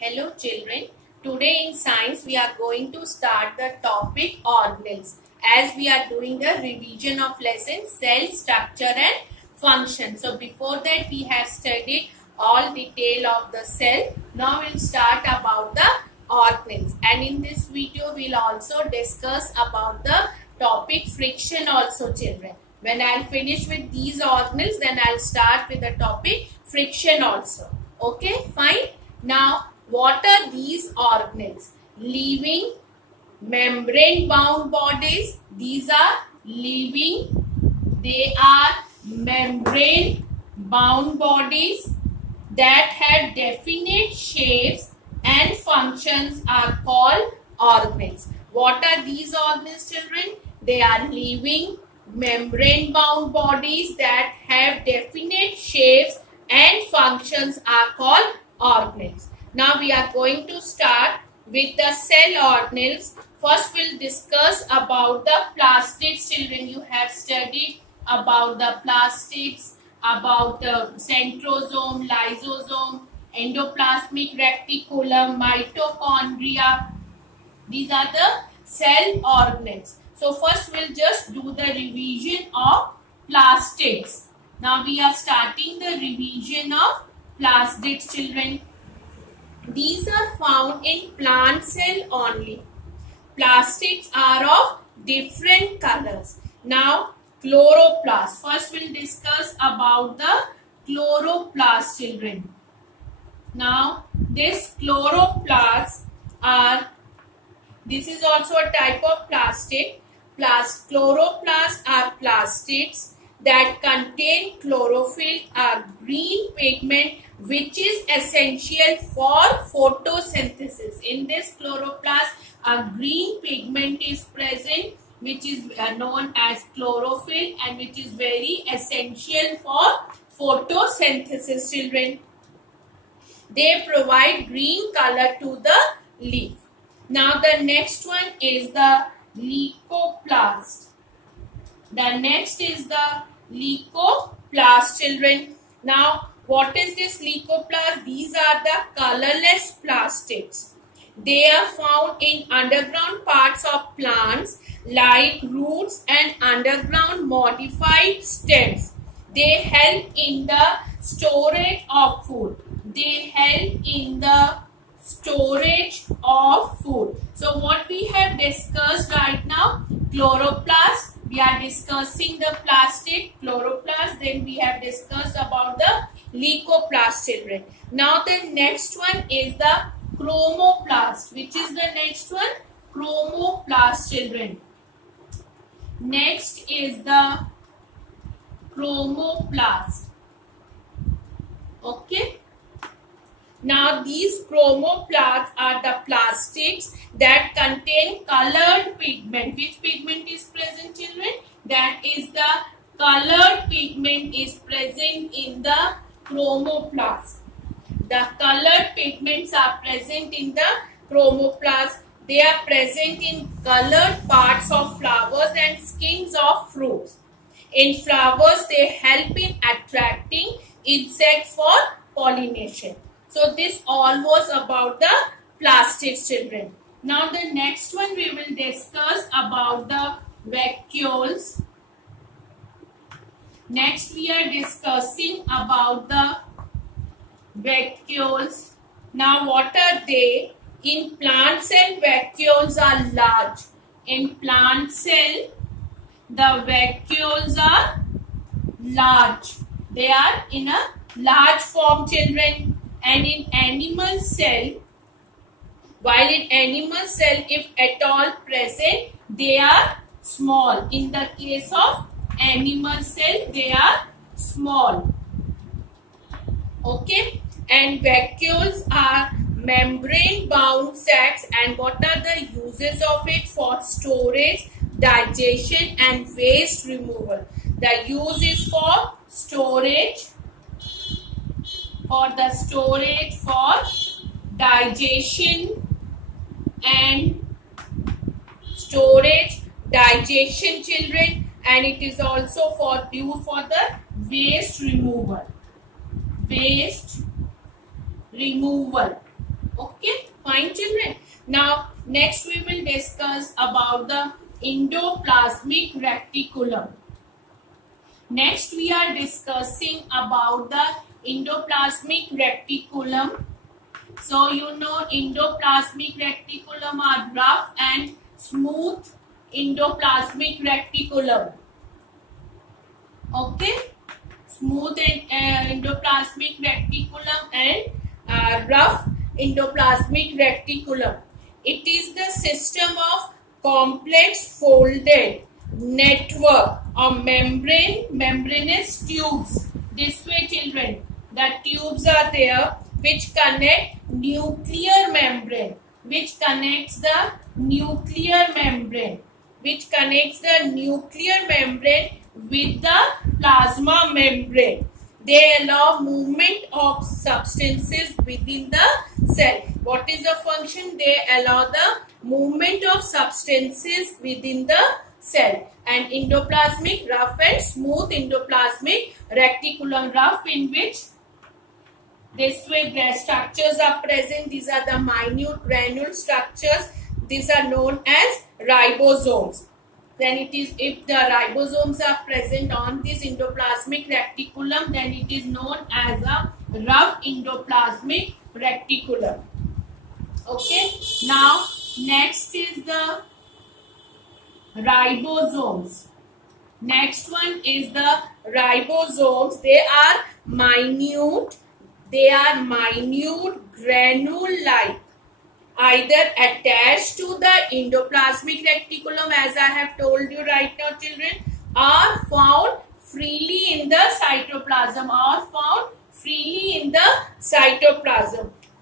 Hello children, today in science we are going to start the topic organelles as we are doing the revision of lesson cell structure and function. So before that we have studied all detail of the cell. Now we'll start about the organelles, and in this video we'll also discuss about the topic friction also children. When I'll finish with these organelles, then I'll start with the topic friction also. Okay, fine. Now, what are these organelles? Living, membrane bound bodies. These are living. They are membrane bound bodies that have definite shapes and functions are called organelles. What are these organelles, children? They are living, membrane bound bodies that have definite shapes and functions are called organelles. Now we are going to start with the cell organelles. First we'll discuss about the plastids. Children, you have studied about the plastids, about the centrosome, lysosome, endoplasmic reticulum, mitochondria. These are the cell organelles. So first we'll just do the revision of plastids. Now we are starting the revision of plastids, children. These are found in plant cell only. Plastids are of different colors. Now chloroplast. First we'll discuss about the chloroplast, children. Now this chloroplasts are, this is also a type of plastid. Chloroplasts are plastids that contain chlorophyll, a green pigment which is essential for photosynthesis. In this chloroplast, a green pigment is present which is known as chlorophyll and which is very essential for photosynthesis, children. They provide green color to the leaf. Now the next one is the leucoplast. The next is the leucoplast, children. Now, what is this leucoplast? These are the colorless plastids. They are found in underground parts of plants like roots and underground modified stems. They help in the storage of food. They help in the storage of food. So what we have discussed right now, chloroplast, we are discussing the plastid, chloroplast, then we have discussed about the leucoplast, children. Now the next one is the chromoplast. Which is the next one? Chromoplast, children. Next is the chromoplast. Okay. Now these chromoplasts are the plastids that contain colored pigment. Which pigment is present, children? That is the colored pigment is present in the chromoplast. The colored pigments are present in the chromoplast. They are present in colored parts of flowers and skins of fruits. In flowers, they help in attracting insects for pollination. So this all was about the plastids, children. Now the next one we will discuss about the vacuoles. Next we are discussing about the vacuoles. Now what are they? In plant cell, vacuoles are large. In plant cell, the vacuoles are large. They are in a large form, children. And in animal cell, while in animal cell, if at all present, they are small. In the case of animal cell, they are small. Okay. And vacuoles are membrane bound sacs. And what are the uses of it? For storage, digestion and waste removal. The use is for storage, for digestion and storage, digestion, children, and it is also for use for the waste removal. Okay, fine children. Now next we will discuss about the endoplasmic reticulum. Next we are discussing about the endoplasmic reticulum. So you know endoplasmic reticulum are rough and smooth endoplasmic reticulum. Okay, smooth and endoplasmic reticulum and rough endoplasmic reticulum. It is the system of complex folded network of membranous tubes. This way children, the tubes are there which connect nuclear membrane, which connects the nuclear membrane, with the plasma membrane. They allow movement of substances within the cell. What is the function? They allow the movement of substances within the cell. And endoplasmic, rough and smooth endoplasmic reticulum, rough in which this way structures are present. These are the minute granule structures. These are known as ribosomes. Then it is, if the ribosomes are present on this endoplasmic reticulum, then it is known as a rough endoplasmic reticulum. Okay. Now next is the ribosomes. Next one is the ribosomes. They are minute granule-like, either attached to the endoplasmic reticulum, as I have told you right now children, are found freely in the cytoplasm,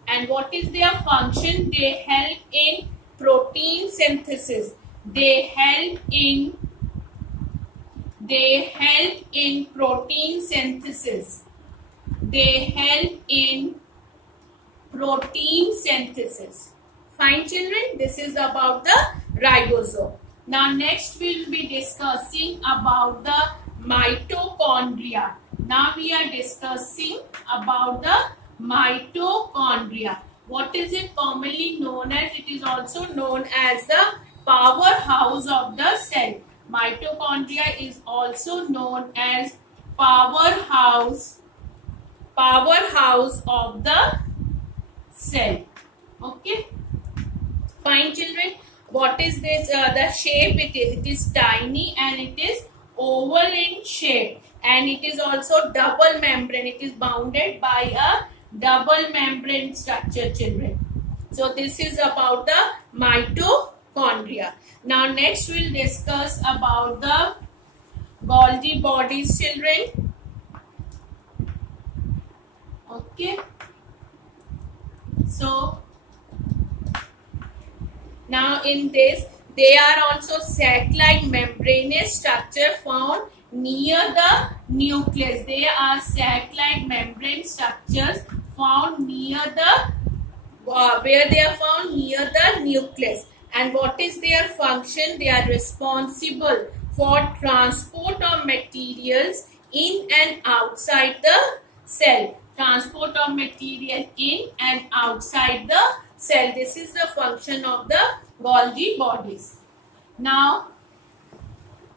and what is their function? They help in protein synthesis. They help in protein synthesis. Fine children, this is about the ribosome. Now next we will be discussing about the mitochondria. Now we are discussing about the mitochondria. What is it commonly known as? It is also known as the powerhouse of the cell. Mitochondria is also known as powerhouse of the cell. Okay, fine children. What is this? The shape it is tiny and it is oval in shape, and it is also double membrane. It is bounded by a double membrane structure children. So this is about the mitochondria. Now next we will discuss about the Golgi bodies children. Okay, so now in this, they are also sac-like membranous structure found near the nucleus. They are sac-like membrane structures found near the where they are found near the nucleus. And what is their function? They are responsible for transport of materials in and outside the cell. Transport of material in and outside the cell. This is the function of the Golgi bodies. Now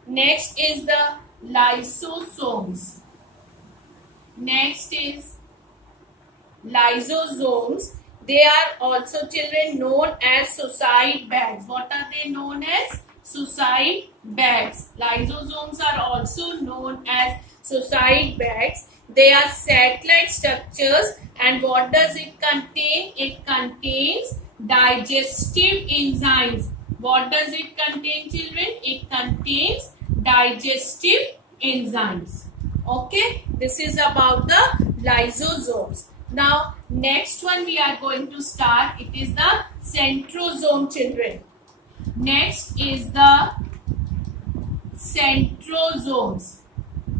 next is the lysosomes. They are also children known as suicide bags. What are they known as? Suicide bags. Lysosomes are also known as suicide bags. They are sac-like structures, and what does it contain? It contains digestive enzymes. What does it contain children? It contains digestive enzymes. Okay, this is about the lysosomes. Now next one we are going to start. It is the centrosome children. Next is the centrosomes.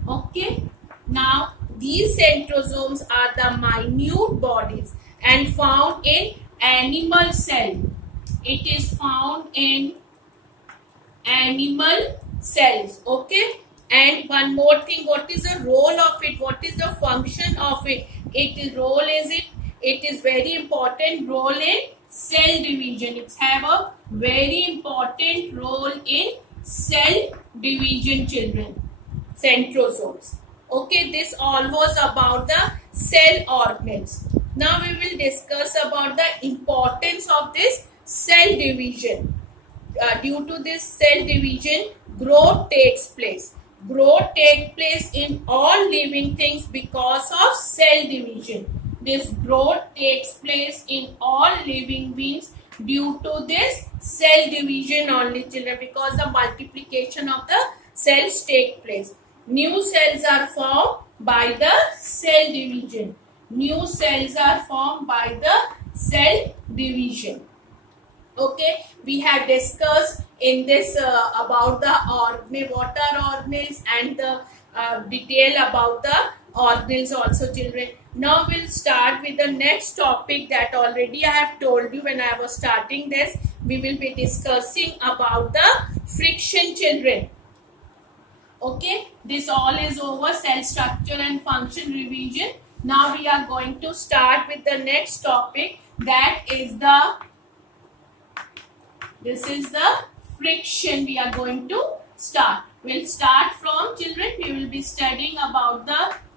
Okay, now these centrosomes are the minute bodies and found in animal cell. It is found in animal cells. Okay, and one more thing, what is the role of it? What is the function of it? Its role is It is very important role in cell division. It have a very important role in cell division, children. Centrosomes. Okay, this all was about the cell organelles. Now we will discuss about the importance of this cell division. Due to this cell division, growth takes place. Growth takes place in all living things because of cell division. This growth takes place in all living beings due to this cell division only, children, because the multiplication of the cells take place. New cells are formed by the cell division. New cells are formed by the cell division. Okay, we have discussed in this about the organelle, what are organelles, and the detail about the organelles also, children. Now we'll start with the next topic that already I have told you when I was starting this. We will be discussing about the friction, children. Okay, this all is over, cell structure and function revision. Now we are going to start with the next topic, that is this is the friction we are going to start. We'll start from, children, we will be studying about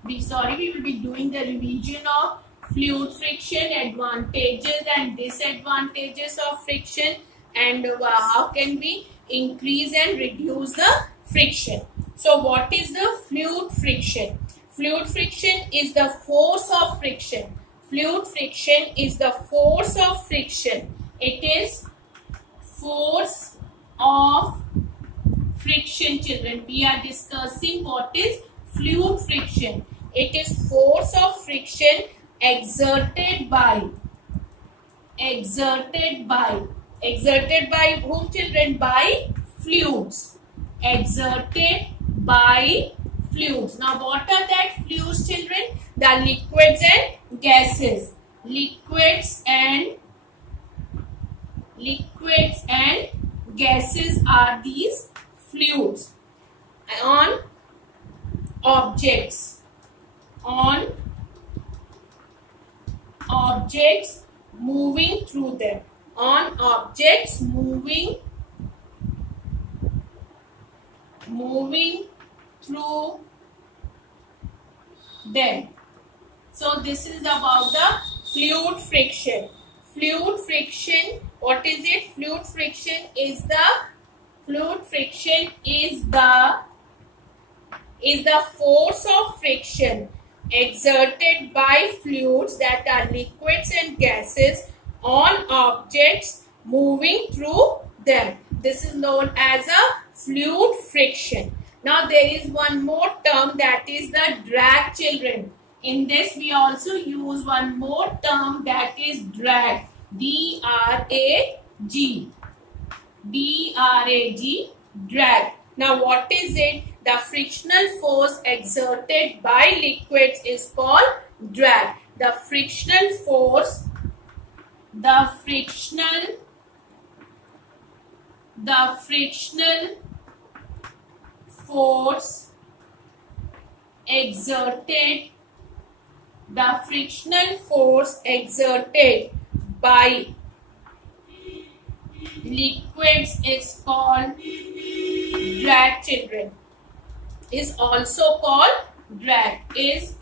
we will be doing the revision of fluid friction, advantages and disadvantages of friction, and how can we increase and reduce the friction. So what is the fluid friction? Fluid friction is the force of friction. Fluid friction is the force of friction. It is force of friction, children. We are discussing what is fluid friction. It is force of friction exerted by whom, children? By fluids. Exerted by fluids. Now what are that fluids, children? The liquids and gases. Liquids and gases are these fluids on objects moving through them, on objects moving through them. So this is about the fluid friction. Fluid friction, what is it? Fluid friction is the force of friction exerted by fluids, that are liquids and gases, on objects moving through them. This is known as a fluid friction. Now there is one more term, that is the drag, children. In this we also use one more term, that is drag. D-R-A-G. D-R-A-G, drag. Now what is it? The frictional force exerted by liquids is called drag. The frictional force exerted by liquids is called drag, children. Is also called drag. Is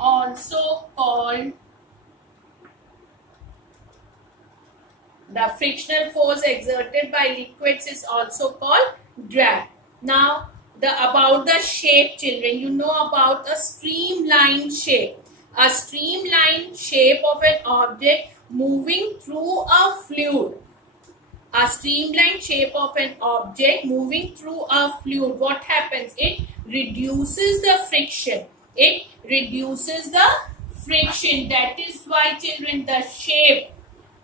also called, the frictional force exerted by liquids is also called drag. Now about the shape, children. You know about a streamlined shape. A streamlined shape of an object moving through a fluid. A streamlined shape of an object moving through a fluid. What happens? It reduces the friction. It reduces the friction. That is why, children, the shape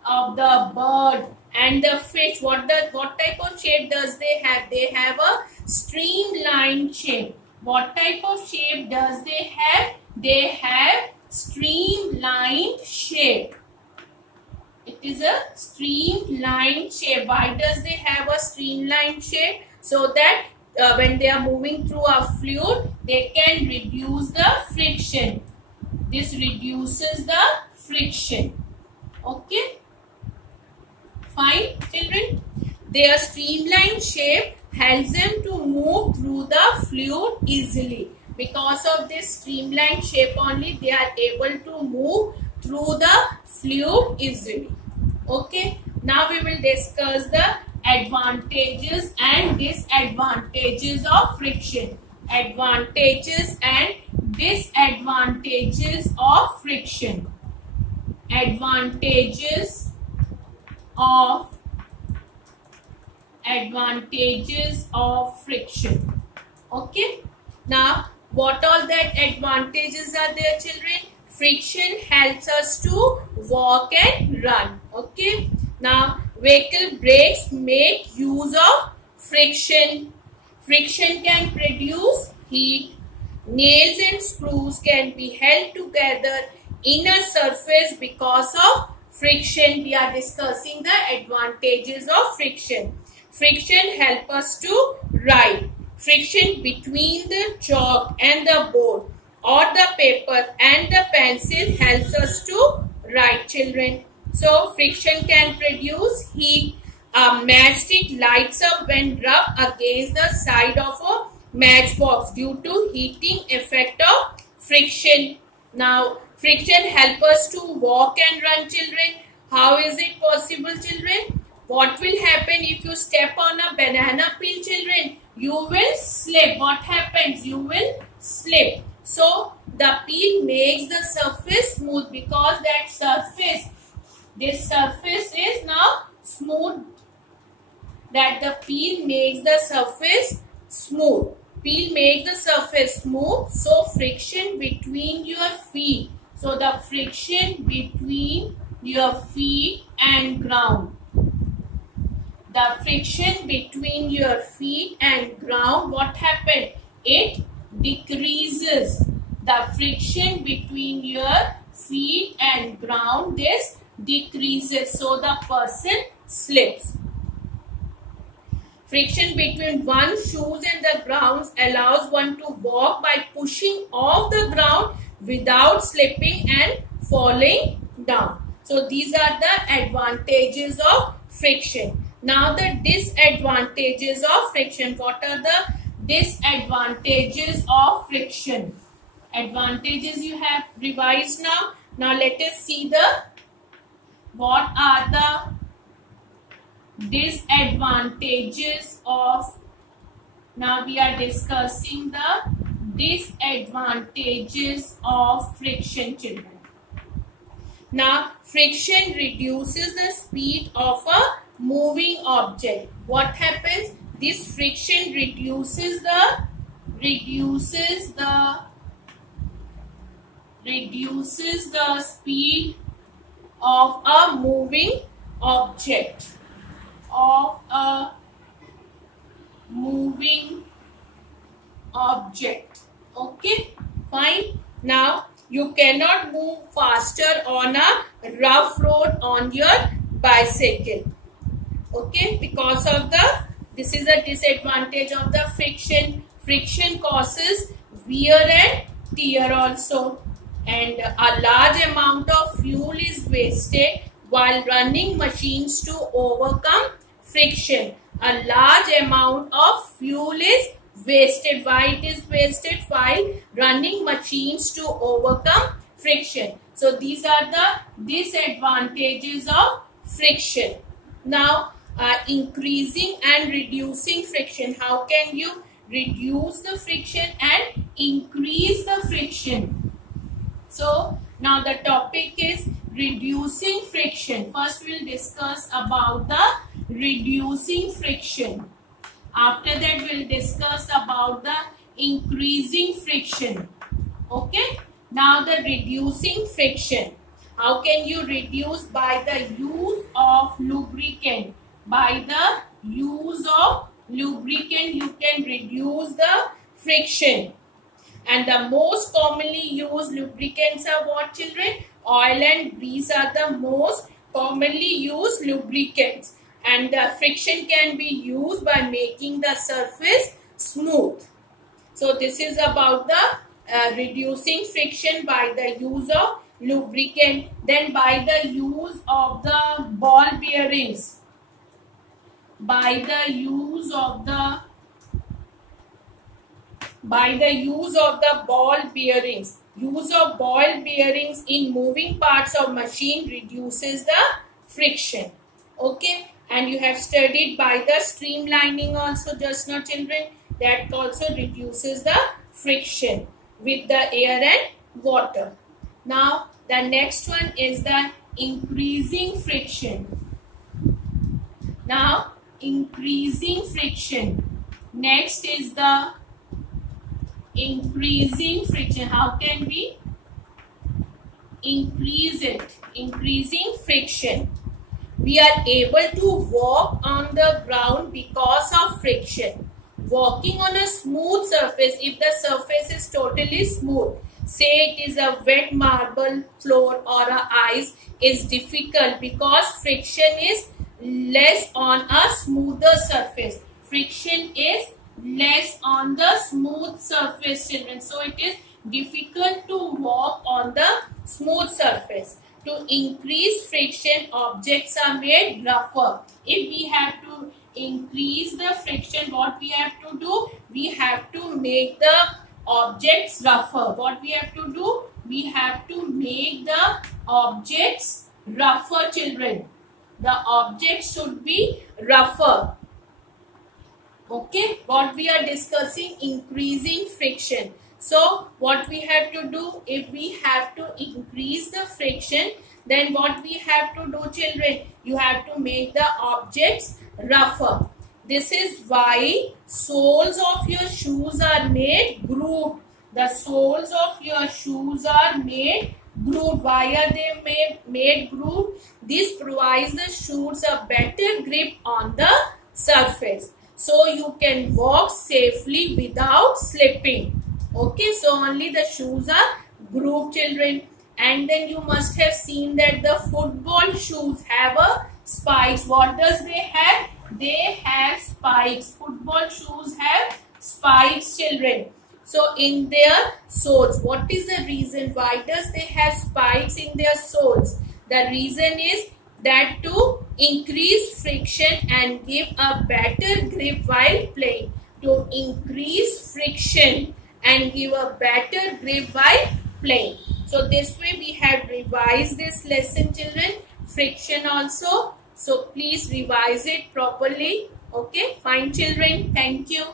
of the bird and the fish, what type of shape does they have? They have a streamlined shape. What type of shape does they have? They have streamlined shape. It is a streamlined shape. Why does they have a streamlined shape? So that when they are moving through a fluid, they can reduce the friction. This reduces the friction. Okay. Fine, children. Their streamlined shape helps them to move through the fluid easily. Because of this streamlined shape only, they are able to move through the fluid easily. Okay. Now we will discuss the advantages and disadvantages of friction. Advantages and disadvantages of friction. Advantages of friction. Okay. Now, what all that advantages are there, children? Friction helps us to walk and run. Okay. Now, vehicle brakes make use of friction. Friction can produce heat. Nails and screws can be held together in a surface because of friction. We are discussing the advantages of friction. Friction helps us to write. Friction between the chalk and the board or the paper and the pencil helps us to write, children. So, friction can produce heat. A matchstick lights up when rubbed against the side of a matchbox due to heating effect of friction. Now, friction helps us to walk and run, children. How is it possible, children? What will happen if you step on a banana peel, children? You will slip. What happens? You will slip. So, the peel makes the surface smooth because that surface, this surface is now smooth. That the peel makes the surface smooth. Peel makes the surface smooth. So, friction between your feet. So, the friction between your feet and ground. The friction between your feet and ground, what happened? It decreases. The friction between your feet and ground, this decreases. So, the person slips. Friction between one's shoes and the ground allows one to walk by pushing off the ground without slipping and falling down. So, these are the advantages of friction. Now, the disadvantages of friction. What are the disadvantages of friction? Advantages you have revised now. Now, let us see what are the disadvantages of. Now, we are discussing the disadvantages of friction, children. Now, friction reduces the speed of a moving object. What happens? This friction reduces the speed of a moving object. Okay, fine. Now, you cannot move faster on a rough road on your bicycle. Okay, because of this is a disadvantage of the friction. Friction causes wear and tear also. And a large amount of fuel is wasted while running machines to overcome friction. A large amount of fuel is wasted. Why it is wasted? While running machines to overcome friction. So, these are the disadvantages of friction. Now, increasing and reducing friction. How can you reduce the friction and increase the friction? So, now the topic is reducing friction. First, we will discuss about the reducing friction. After that, we will discuss about the increasing friction. Okay. Now, the reducing friction. How can you reduce? By the use of lubricant. By the use of lubricant, you can reduce the friction. And the most commonly used lubricants are what, children? Oil and grease are the most commonly used lubricants. And the friction can be used by making the surface smooth. So, this is about the reducing friction by the use of lubricant, then by the use of the ball bearings, by the use of the ball bearings. Use of ball bearings in moving parts of machine reduces the friction. Okay, and you have studied by the streamlining also just now, children, that also reduces the friction with the air and water. Now the next one is the increasing friction. Now increasing friction. Next is the increasing friction. How can we increase it? Increasing friction. We are able to walk on the ground because of friction. Walking on a smooth surface, if the surface is totally smooth, say it is a wet marble floor or a ice, is difficult because friction is less on a smoother surface. Friction is less on the smooth surface, children. So it is difficult to walk on the smooth surface. To increase friction, objects are made rougher. If we have to increase the friction, what we have to do? We have to make the objects rougher. What we have to do? We have to make the objects rougher, children. The objects should be rougher. Okay, what we are discussing, increasing friction. So what we have to do, if we have to increase the friction, then what we have to do, children? You have to make the objects rougher. This is why soles of your shoes are made grooved. The soles of your shoes are made grooved. Why are they made grooved? This provides the shoes a better grip on the surface, so you can walk safely without slipping. Okay, so only the shoes are grooved, children. And then you must have seen that the football shoes have a spikes. What does they have? They have spikes. Football shoes have spikes, children. So in their soles, what is the reason? Why does they have spikes in their soles? The reason is that to increase friction and give a better grip while playing. To increase friction and give a better grip while playing. So this way we have revised this lesson, children. Friction also. So please revise it properly. Okay, fine, children. Thank you.